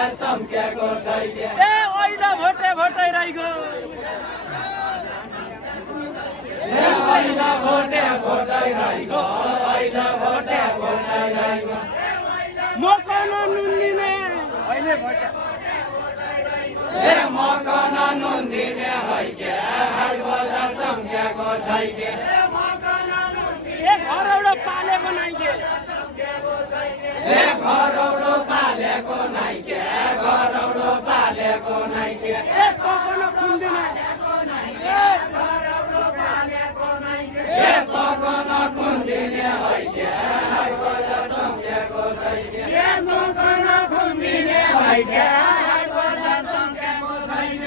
बजार चम्केको छैन ए ओइला भोटे भोटे राइगो ए ओइला भोटे भोटे राइगो ओइला भोटे भोटे राइगो मकन नुन्दिने अहिले भोटे ए मकन नुन्दिने हैके हाट बजार चम्केको छैन ए घरौडो पालेको नाइके ए घरौडो पालेको नाइके घरौडो पालेको नाइके ए ककन खुन्दिने ए तकन खुन्दिने हैके हाट बजार चम्केको छैन ए तकन खुन्दिने हैके हाट बजार चम्केको छैन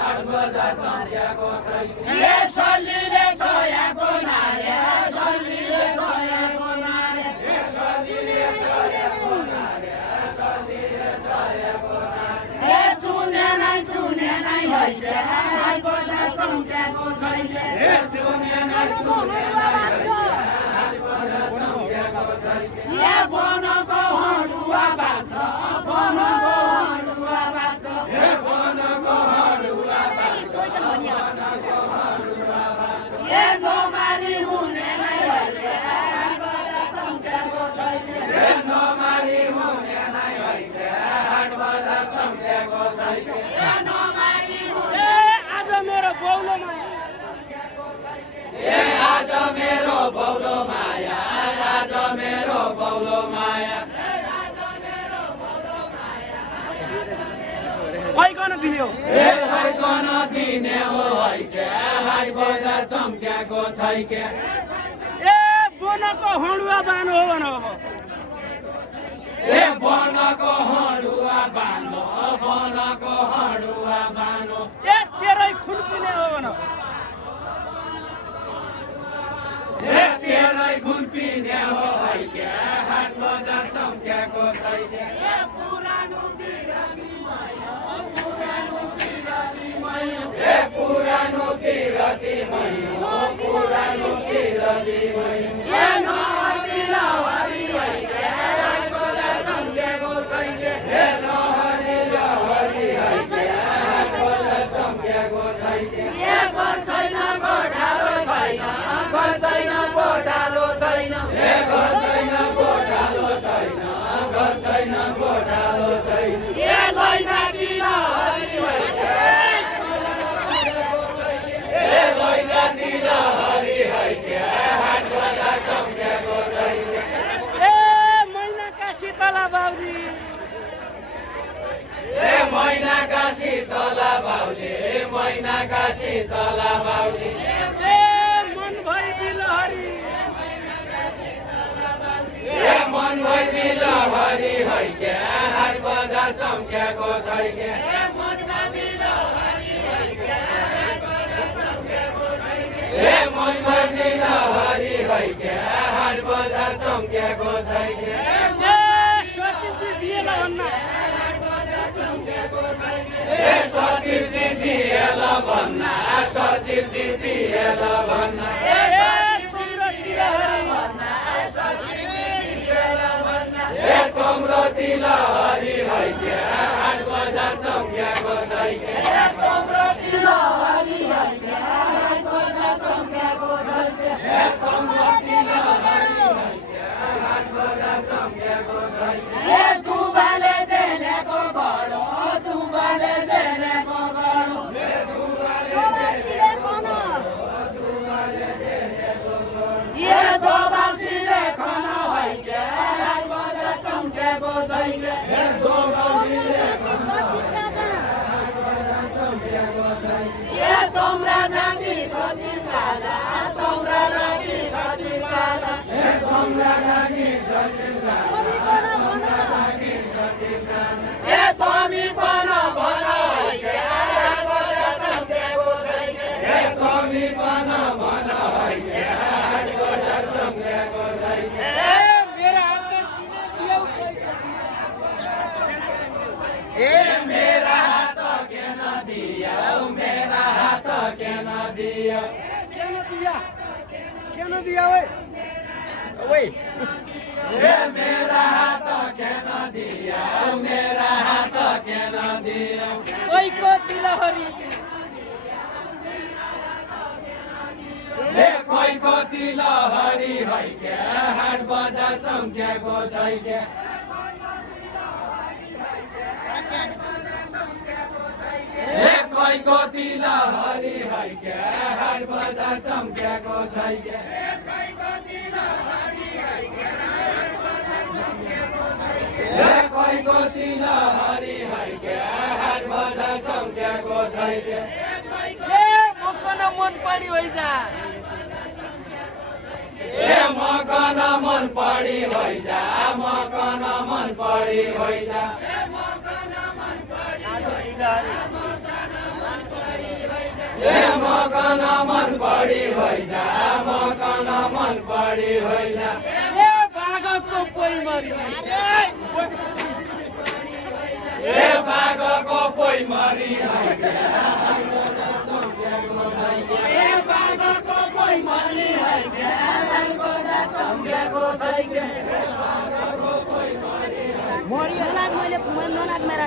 हाट बजार चम्केको छैन ए सल्लीले छोयाको नारे सल्लीले छोयाको नारे ए सल्लीले छोयाको नारे सल्लीले छोयाको नारे ए चुने नै हैके हाट बजार चम्केको छैन ए चुने नै हाट बजार चम्केको छैन ए बनको हडुवा बान्छ बनको हडुवा बान्छ ए बनको हडुवा बान्छ बनको हडुवा बान्छ ए नमारी हुने नै हैके हाट बजार चम्केको छैन ए नमारी हुने नै हैके हाट बजार चम्केको छैन ए नमारी हुने ए आज मेरो बौलो माया ए आज मेरो बौलो माया आज मेरो बौलो माया कैकन दिने हो ए कैकन दिने हो हैके हाट बजार चम्केको छैके ए बोनको हडुवा बानो हो भन अब ए बनको हडुवा बानो बनको हडुवा बानो ए तेरै खुन पिने हो भन ए तेरै खुन पिने हो हैके हाट बजार चम्केको छैन ए पुरानो बिरामी भयो पुरानो बिरामी भयो ए पुरानो बिरामी भयो पुरानो बिरामी भयो ए नहरी लहरी हैके हाट बजार चम्केको छैन ए नहरी लहरी हैके हाट बजार चम्केको छैन ए घर छैन गोठालो छैन घर छैन गोठालो छैन ए घर छैन गोठालो छैन घर छैन गोठालो छैन ए लैजाती लहरी हैके ए लैजाती लहरी हैके हाट बजार चम्केको छैन ए मैनाका शीतला बाउली ए मैनाका शीतला बाउली मैनाका शीतला बाउली ए मन भई दिलहरी ए मन भई लहरी हैके हाट बजार चम्केको छैन ए मन भई लहरी हैके हाट बजार चम्केको छैन ए मन भई लहरी हैके हाट बजार चम्केको छैन ए सचिव दिएला भन्न ए सचिव दिएल भन्न सचिव दिएल भन्न ए तिम्रो दिलहरी ए तिम्रो दिलहरी हैके हाट बजार चम्केको छैन ए तिम्रो दिलहरी हैके हाट बजार चम्केको छैन ए तिम्रो दिलहरी हैके हाट बजार चम्केको छैन ए दुबाले जेलेको गडो दुबाले जेलेको गडो ए दुबाले ए दोबाल्सीले खन हैके हाट बजार चम्केको छैन ए दोबाल्सीले ए तम्रा जाति सचिव काजा तम्रा जाति सचिव काजा ए तम्रा जाति सचिव काजा ए तमी पन भन हैके हाट बजार चम्केको छैन ए तमी पन भन हैके हाट बजार चम्केको छैन ए मेरो हात दिने दियौ ए मेरा हात केन दियौ मेरा हात केन दियौ केन दिया ओए ए मेरा हात केन दियौ मेरा हात केन दियौ कोहीको तिलहरी ए कोहीको तिलहरी है क्या हाट बजार चम्क्याको छै क्या ए कोहीको तिलहरी है क्या हाट बजार चम्क्याको छै क्या ए कोहीको तिलहरी है क्या हाट बजार चम्क्याको छै क्या मकन मन परी होइजा ए मकन मन परी होइजा मकन मन परी होइजा ए मकन मन परी होइजा मकन मन परी होइजा ए बाघको पोइ मरी ए बाघको पोइ मरी नलाग मैले नलाग मेरा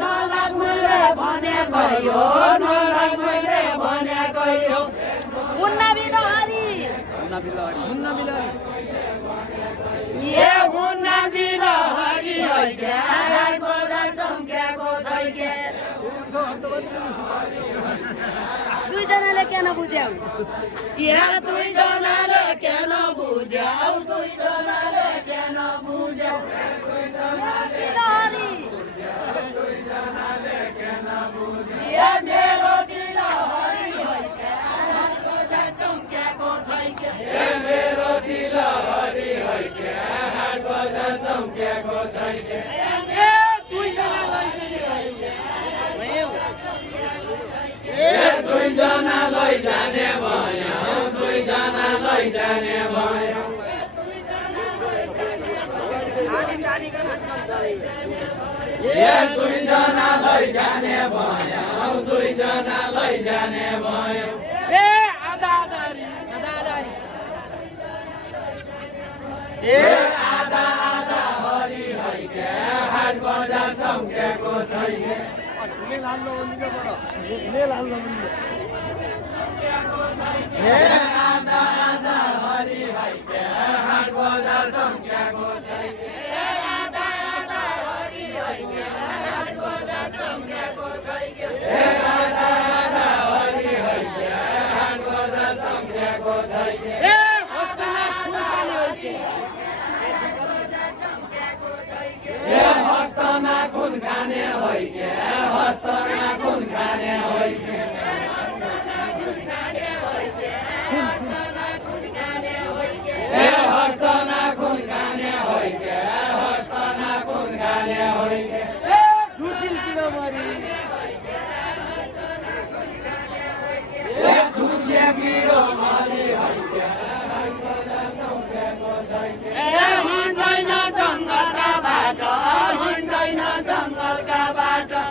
नलाग मैले भनेको यो नलाग मैले भनेको यो मुन्ना बिलहरी ए मुन्ना बिलहरी है क्या हाट बजार चम्क्याको छै के दुईजनाले किन बुझ्यौ ए दुईजनाले किन बुझ्यौ दुईजनाले किन बुझ्यौ बिलहरी ए मेरो बिलहरी है क्या हाट बजार चम्क्याको छै के ए मेरो तिलहरी है क्या हाट बजार चम्क्याको छै क्या ए दुईजना लैजाने भयो दुईजना लैजाने भयो ए दुईजना लैजाने भयो दुईजना लैजाने भयो ए आधादारी ए आधा आधा हरि है क्या हाट बजार चम्क्याको छै क्या ए आधा आधा हरि है क्या हाट बजार चम्क्याको छै क्या आधा आधा हरि है क्या हाट बजार चम्क्याको छै के ए आधा आधा हरि है क्या हाट बजार चम्क्याको छै क्या ए हस्तना खुनखाने हो के ए हस्तना खुन खाने है क्या हस्तना खुन खाने है क्या ए हस्तना खुन खाने है क्या हस्तना खुन खाने है क्या ए झुसिल किनमरी ए खुसिया किरो मरी है क्या हाट बजार चम्क्याको छै क्या ए हिँड्दैन जङ्गलका बाटो हिँड्दैन जङ्गलका बाटो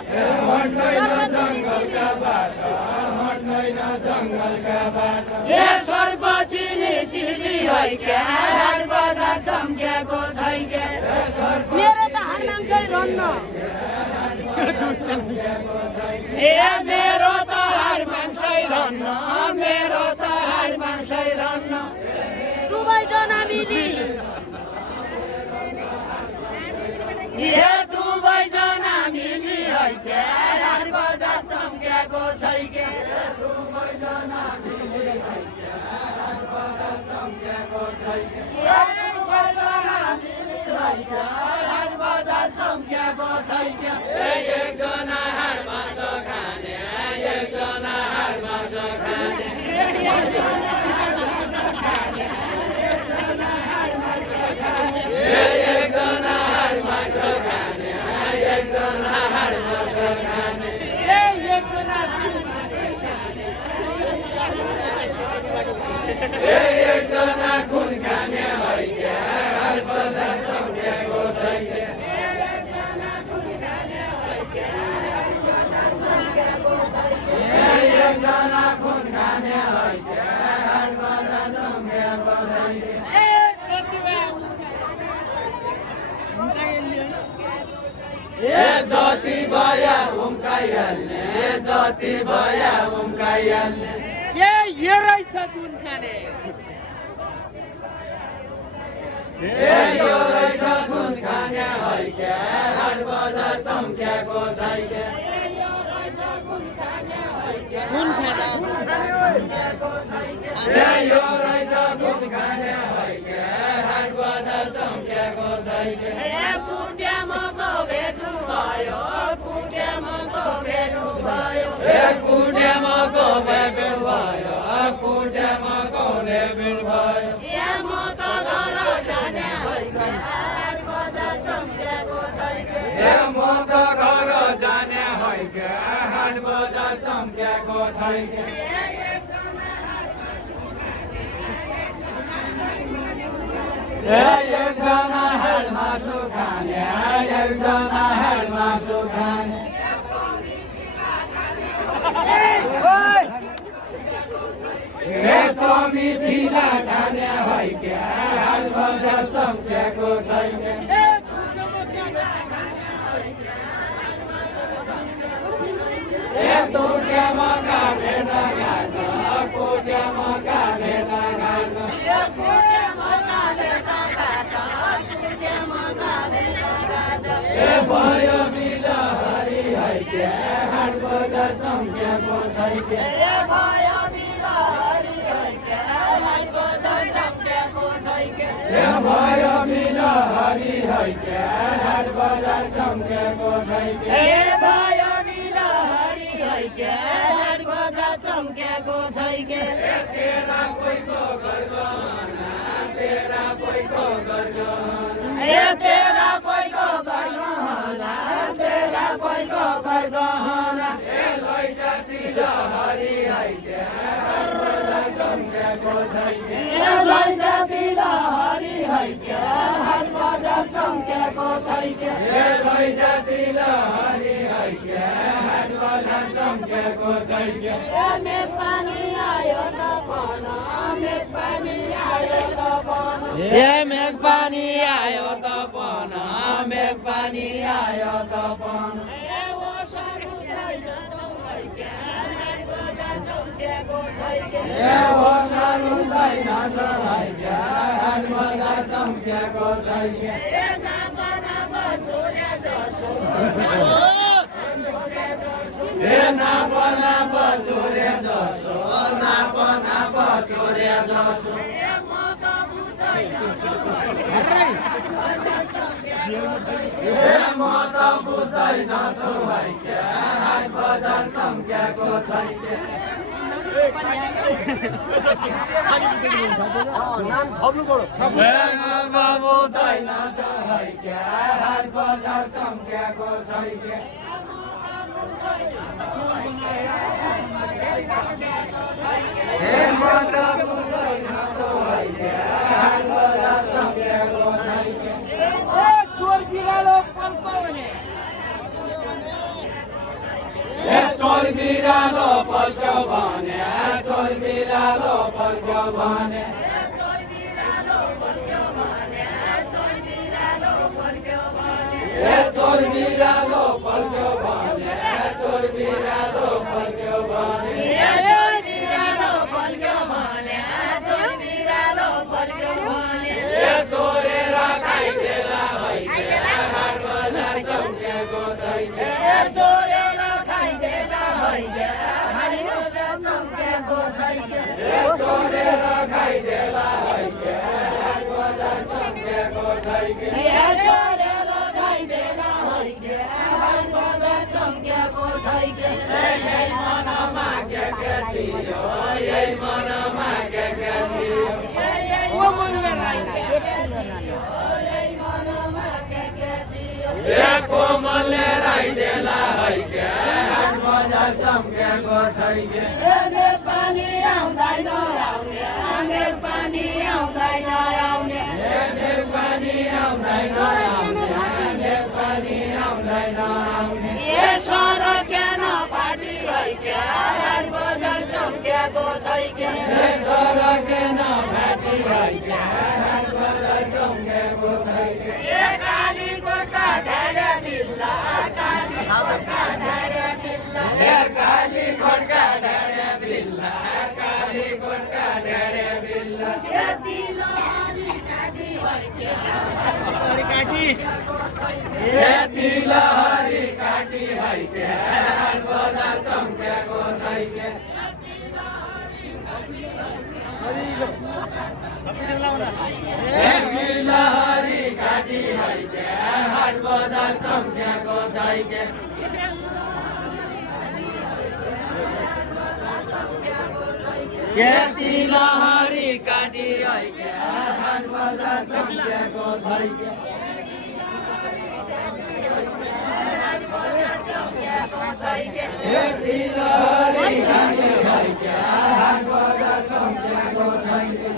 हट्दैन जङ्गलका बाटो हट्दैन जङ्गलका बाटो ए सर्प चिनी चिनी है क्या हाट बजार चम्क्याको छै के मेरो त हाड माngsै रन्न ए मेरो त हाड माngsै रन्न मेरो त हाड माngsै रन्न दुवैजना मिली ए दुवैजना मिली है क्या हाट बजार चम्क्याको छै के हाट बजार चम्क्याको छै के एकजना हाड मांस खाने एकजना हाड मांस खाने एकजना हाड मांस खाने एकजना हाड मांस खाने ए एकजना एकजना खुन खाने है क्या हाट बजार चम्क्याको छै क्या एकजना खुन खाने है क्या हाट बजार चम्क्याको छै क्या उम्काइहाल्ने जति भया उम्काइहाल्ने यो रहेछ जुन खाने यो रहेछ खुन खाने हैक्या हाट बजार चम्क्याको छैक्या जुन खाने यो रहेछ खुन खाने हैक्या हाट बजार चम्क्याको छैक्या कुट्यामको भेट्नु भयो कुट्यामको भेट्नु भयो कुट्यामको भेट भयो कुट्यामको भेट भयो म त घर जाने हैक्या हाट बजार चम्क्याको छैक्या म त घर जाने हैक्या हाट बजार चम्क्याको छैक्या एकजना हाट मासु खाने एकजना हाट मासु खाने यस्तो मिथिला खाने हैक्या हाट बजार चम्क्याको छैन कोट्यामा काटेर घाट कोट्यामा काटेर घाट भयो बिलहरी हैक्या हाट बजार चम्क्याको छैक्या भयो बिलहरी हैक्या हाट बजार चम्क्याको छैक्या तेरा कोइको गर्गहना तेरा कोइको गर्गहना तेरा पैको गर्गहना तेरा पैको गर्गहना लैजाति लहरी हैक्या हाट बजार चम्क्याको छैक्या लैजाति लहरी हैक्या हाट बजार चम्क्याको छैक्या लैजाति लहरी हैक्या हाट बजार चम्क्याको छैक्या मेघपानी आयो त भन मेघपानी आयो त भन मेघपानी आयो त पन मेघपानी आयो त पन सारू छैन हैक्या हाट बजार चम्क्याको छैक्या नाप नाप चोरे जसो नाप नाप चोरे जसो म त बुझ्दैन छु हैक्या हाट बजार चम्क्याको छैक्या बुझ्दैन छु हैक्या हाट बजार चम्क्याको छैक्या म त बुझ्दैन छु हैक्या हाट बजार चम्क्याको छैक्या चोर बिरालो पल्को भने चोर बिरालो पल्क्यो भने चोर बिरालो पल्क्यो भने चोर बिरालो पल्क्यो भने चोर बिरालो पल्क्यो भने चोर बिरालो पल्क्यो भने चोरेर खाइदेला हैक्या हाट बजार चम्क्याको छैक्या चोरेर खाइदेला हैक्या हाट बजार चम्क्याको छैक्या चोरेर खाइदेला हैक्या हाट बजार चम्क्याको छैक्या चोरेर खाइदेला हैक्या हाट बजार चम्क्याको छैक्या यही मनमा के छियो यही मनमा के छियो कोमलले राइदेला हैक्या हाट बजार चम्क्याको छैक्या मेघपानी आउँदैन आउने मेघपानी आउँदैन आउने मेघपानी आउँदैन आउने मेघपानी आउँदैन आउने सडकेन फाटी हैक्या हाट बजार चम्क्याको छैक्या सडकेन फाटी हैक्या हाट बजार चम्क्याको छैक्या काली गोर्खा ढाडा बिल्ला काली गोर्खा ढाडा काली कोटका ढाड्या बिल्ला काली कोटका ढाड्या बिल्ला यति लहरी काटी हैके हाट बजार चम्क्याको छैके यति लहरी काटी हैके हाट बजार चम्क्याको छैके यति लहरी काटी हैके हाट बजार चम्क्याको छैके यति लहरी काटी हैके हाट बजार चम्क्याको छैके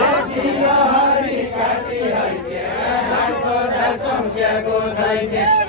यति लहरी काटी हैके हाट बजार चम्क्याको छैके